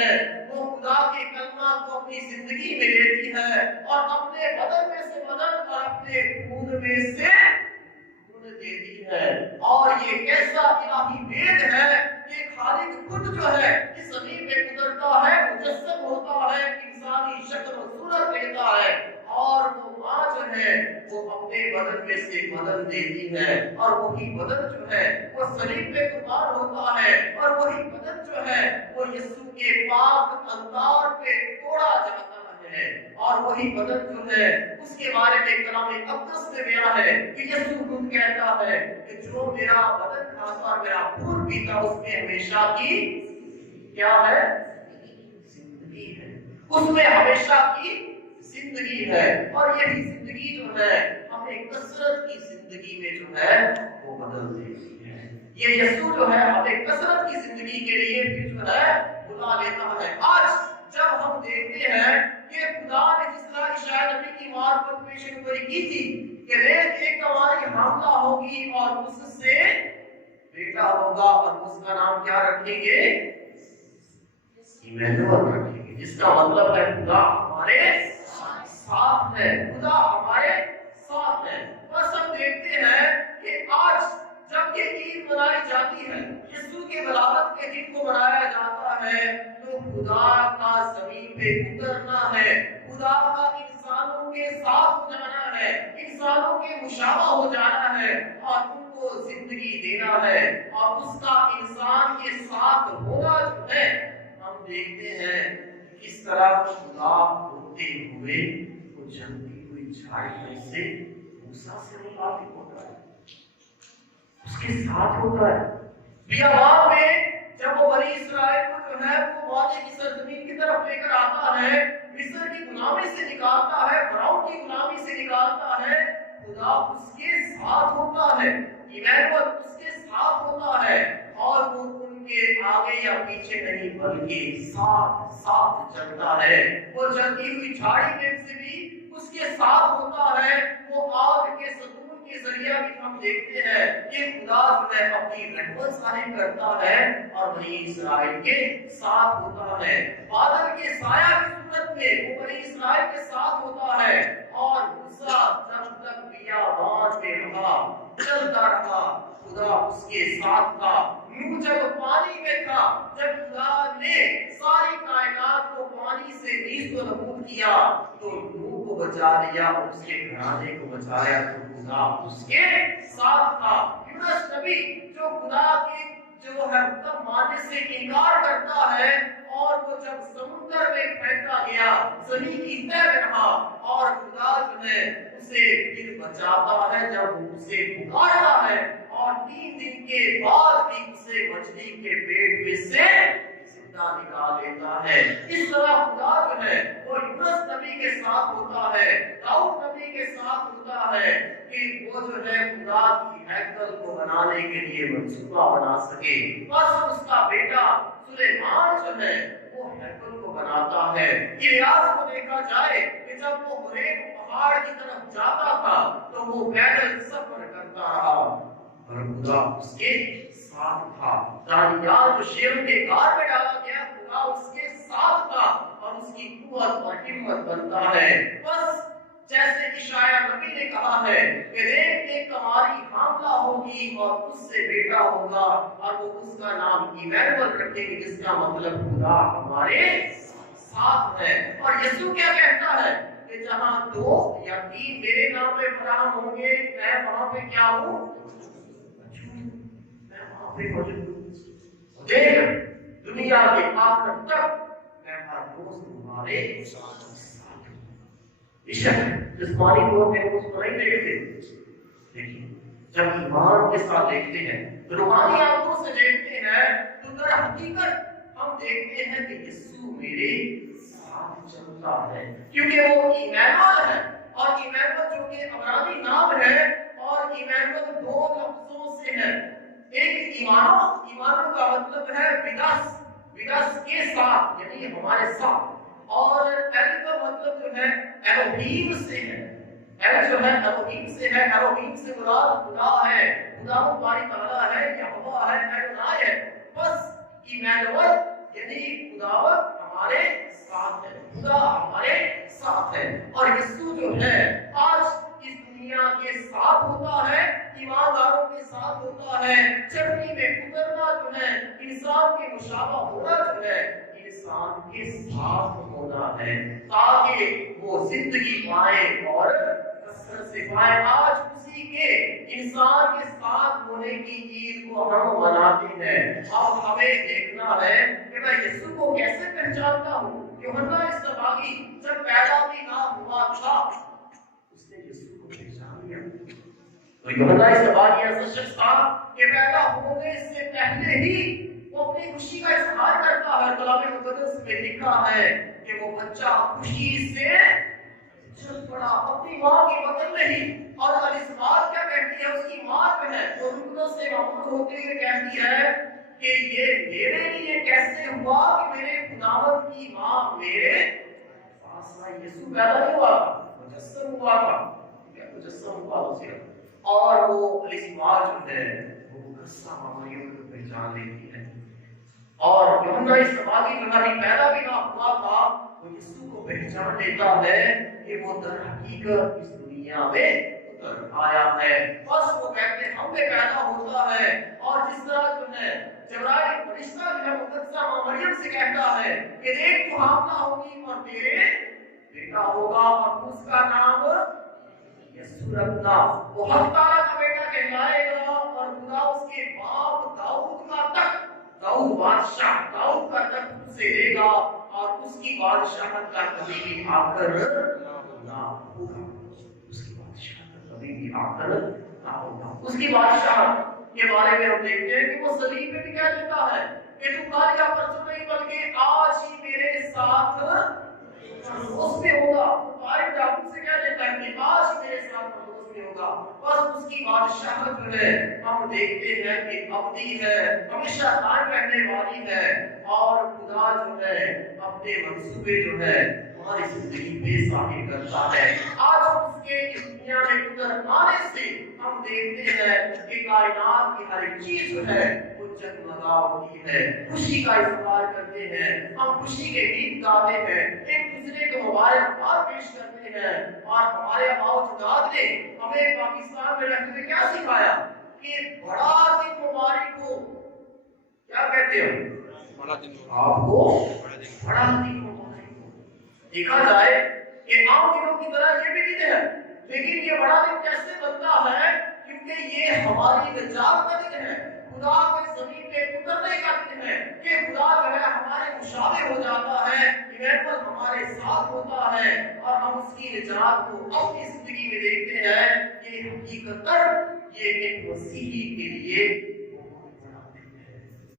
ہے وہ خدا کے کلمہ کو اپنی زندگی میں لیتی ہے اور اپنے بدن میں سے بدن اور اپنے خون میں سے خون دیتی ہے. اور یہ کیسا الہی وید ہے کہ خالق خود جو ہے اس زمین پہ اترتا ہے، مجسم ہوتا ہے، انسانی شکل و صورت لیتا ہے اور وہ ماں جو ہے وہ اپنے بدن میں سے بدن دیتی ہے اور وہی بدن جو ہے وہ صلیب پہ قربان ہوتا ہے اور وہی بدن جو ہے وہ یسوع کے پاک اندار پہ توڑا جاتا ہے اور وہی بدن جو ہے اس کے بارے میں کلام مقدس میں بیان ہے کہ یسوع خود کہتا ہے کہ جو میرا بدن کھاتا اور میرا خون پیتا اس میں ہمیشہ کی کیا ہے؟ زندگی ہے. اس میں ہمیشہ کی زندگی ہے اور یہی زندگی جو ہے ہمیں کثرت کی زندگی میں جو ہے وہ بدل دیتی ہے. یہ یسوع جو ہے ہمیں کثرت کی زندگی کے لیے بھی جو ہے بلا لیتا ہے. آج جب ہم دیکھتے ہیں کہ خدا نے جس طرح عیسیٰ نبی کی معرفت پیشن گوئی کی تھی کہ ایک ہماری حاملہ ہوگی اور اس سے بیٹا ہوگا اور اس کا نام کیا رکھیں گے؟ ایمانوئل رکھیں گے، جس کا مطلب ہے خدا ہمارے ساتھ ہے، خدا ہمارے ساتھ ہے. بس ہم دیکھتے ہیں کہ آج جب یہ عید منائی جاتی ہے، یسوع کے ولادت کے دن کو منایا جاتا ہے تو خدا کا زمین پہ اترنا ہے، خدا کا انسانوں کے ساتھ ہو جانا ہے، انسانوں کے مشابہ ہو جانا ہے اور ان کو زندگی دینا ہے اور اس کا انسان کے ساتھ ہونا جو ہے ہم دیکھتے ہیں کس طرح خدا ہوتے ہوئے وہ جلتی ہوئی جھاڑی میں سے موسیٰ سے مخاطب ہوتا ہے، اس کے ساتھ ہوتا ہے. بیابان میں جب وہ بنی اسرائیل کو جو ہے وہ وعدے کی سرزمین کی طرف لے کر آتا ہے، مصر کی غلامی سے نکالتا ہے، فرعون کی غلامی سے نکالتا ہے، خدا اس کے ساتھ ہوتا ہے، ایمانوئل اس کے ساتھ ہوتا ہے اور وہ ان کے آگے یا پیچھے نہیں بلکہ ساتھ ساتھ چلتا ہے. وہ جلتی ہوئی جھاڑی میں سے بھی اس کے ساتھ ہوتا ہے. وہ آگ کے ستون کے ذریعہ بھی ہم دیکھتے ہیں کہ خدا جو ہے اپنی رحمت ظاہر کرتا ہے اور بنی اسرائیل کے ساتھ ہوتا ہے. بادل کے سایہ کی صورت میں وہ بنی اسرائیل کے ساتھ ہوتا ہے اور موسیٰ جب تک بیابان میں رہا، چلتا رہا، خدا اس کے ساتھ تھا. نوح جب پانی میں تھا، جب خدا نے ساری کائنات کو پانی سے نیست و نابود کیا تو نوح کو بچا لیا اور اس کے گھرانے کو بچایا تو خدا اس کے ساتھ تھا. یونس نبی جو خدا کی جو ہے حکم ماننے سے انکار کرتا ہے اور وہ جب سمندر میں پھینکا گیا زمین کی تہ میں رہا اور خدا جو ہے اسے پھر بچاتا ہے جب وہ اسے پکارتا ہے اور 3 دن کے بعد بھی اسے مچھلی کے پیٹ میں سے زندہ نکال لیتا ہے. اس طرح خدا جو ہے وہ یونس نبی کے ساتھ ہوتا ہے، داؤد نبی کے ساتھ ہوتا ہے کہ وہ جو ہے خدا کی ہیکل کو بنانے کے لیے منصوبہ بنا سکے. بس اس کا بیٹا سلیمان جو ہے وہ ہیکل کو بناتا ہے. الیاس کو دیکھا جائے کہ جب وہ ہوریب پہاڑ کی طرف جاتا تھا تو وہ پیدل سفر کرتا رہا اور خدا اس کے ساتھ تھا. دانیال جو شیروں کے غار میں ڈالا گیا خدا اس کے ساتھ تھا اور اس کی قوت اور ہمت بنتا ہے. بس جیسے عیسیٰ نبی نے کہا ہے کہ ایک ہماری حاملہ ہوگی اور اس سے بیٹا ہوگا اور وہ اس کا نام ایمانوئل رکھیں گے جس کا مطلب خدا ہمارے ساتھ ہے. اور یسوع کیا کہتا ہے کہ جہاں 2 یا 3 میرے نام پہ فراہم ہوں گے میں وہاں پہ کیا ہوں؟ میں وہاں پہ موجود ہوں. دنیا کے آخر تک میں ہر روز تمہارے ساتھ ہوں. جسمانی طور پہ اس کو نہیں دیکھتے لیکن جب ایمان کے ساتھ دیکھتے ہیں روحانی آنکھوں سے دیکھتے ہیں تو در حقیقت ہم دیکھتے ہیں کہ یسوع میرے ساتھ چلتا ہے کیونکہ وہ ایمانوئل ہے. اور ایمانوئل جو کہ عبرانی نام ہے اور ایمانوئل 2 لفظوں سے ہے. ایک ایمانو کا مطلب ہے ودس کے ساتھ یعنی ہمارے ساتھ اور ایل کا مطلب جو ہے الوہیم سے ہے. ایل جو ہے الوہیم سے ہے. الوہیم سے مراد خدا ہے، خدا باری تعالیٰ ہے، یہوہ ہے، ایڈونائی ہے. بس ایمانوئل یعنی خداوند ہمارے ساتھ ہے، خدا ہمارے ساتھ ہے۔ اور یسوع جو ہے آج اس دنیا کے ساتھ ہوتا ہے، ایمانداروں کے ساتھ ہوتا ہے۔ چٹنی میں اترنا جو ہے، انسان کے مشابہ ہونا جو ہے، انسان کے ساتھ ہونا ہے تاکہ وہ زندگی پائے اور کثرت سے پائے۔ آج اسی کے انسان کے ساتھ ہونے کی عید کو ہم مناتے ہیں۔ اب ہمیں دیکھنا ہے کہ میں یسوع کو کیسے پہچانتا ہوں۔ یوحنا اسباغی جب پیدا بھی نہ ہوا تھا اس نے یسوع کو پہچان لیا۔ تو یوحنا اسباغی ایسا شخص تھا کہ پیدا ہونے سے پہلے ہی وہ اپنی خوشی کا اظہار کرتا ہے۔ کلام مقدس میں لکھا ہے کہ وہ بچہ خوشی سے چل پڑا اپنی ماں کی بطن میں ہی۔ اور الزبات کیا کہتی ہے، اس کی ماں جو ہے وہ روح سے مامور ہوتے ہوئے کہتی ہے کہ یہ میرے لیے کیسے ہوا کہ میرے خداوند کی ماں میرے پاس آئی۔ یسوع پیدا نہیں ہوا تھا، مجسم ہوا تھا، مجسم ہوا اسے، اور وہ الزبات جو ہے وہ قصہ مریم کو پہچان لیتی ہے۔ اور یوحنا اسباغی جو ابھی پیدا بھی نہ ہوا تھا وہ یسوع کو پہچان لیتا ہے کہ وہ در حقیقت اس دنیا میں اتر آیا ہے۔ بس وہ کہتے ہیں ہم میں پیدا ہوتا ہے، اور جس طرح جو ہے جبرائیل فرشتہ جو ہے مقدسہ ماں مریم سے کہتا ہے کہ دیکھ تو حاملہ ہوگی اور تیرے بیٹا ہوگا اور اس کا نام یسوع رکھنا، وہ حق تعالیٰ کا بیٹا کہلائے گا، اور خدا اس کے باپ داؤد کا تخت، داؤد بادشاہ، داؤد کا تخت اسے دے گا اور اس کی بادشاہت کا کبھی بھی آخر نہ ہوگا۔ اس کی بادشاہت کا کبھی بھی آخر نہ ہوگا۔ اس کی بادشاہت کے بارے میں ہم دیکھتے ہیں کہ وہ صلیب میں بھی کہہ دیتا ہے کہ تم کالیہ پرسوں نہیں بلکہ آج ہی میرے ساتھ اس میں ہوگا۔ طارق یعقوب سے کہہ دیتا ہے کہ آج ہی میرے ساتھ اس میں ہوگا۔ بس اس کی بادشاہت جو ہے ہم دیکھتے ہیں کہ ابدی ہے، ہمیشہ قائم رہنے والی ہے، اور خدا جو ہے اپنے منصوبے جو ہے ہماری زندگی میں ظاہر کرتا ہے۔ آج اس کے اس دنیا میں اتر آنے سے ہم دیکھتے ہیں کہ کائنات کی ہر ایک چیز جو ہے وہ جگمگا ہوتی ہے، خوشی کا اظہار کرتے ہیں، ہم خوشی کے گیت گاتے ہیں، ایک دوسرے کو مبارکباد پیش کرتے ہیں۔ اور ہمارے آباء و اجداد نے ہمیں پاکستان میں رہتے ہوئے کیا سکھایا کہ بڑا دن مبارک ہو، کیا کہتے ہیں آپ کو بڑا دن مبارک ہو۔ دیکھا جائے کہ عام دنوں کی طرح یہ بھی دن ہے، لیکن یہ بڑا دن کیسے بنتا ہے؟ کیونکہ یہ ہماری نجات کا دن ہے، خدا کے زمین پہ اترنے کا دن ہے کہ خدا جو ہے ہمارے مشابہ ہو جاتا ہے، ایمانویل ہمارے ساتھ ہوتا ہے، اور ہم اس کی نجات کو اپنی زندگی میں دیکھتے ہیں۔ یہ حقیقت یہ ایک مسیحی کے لیے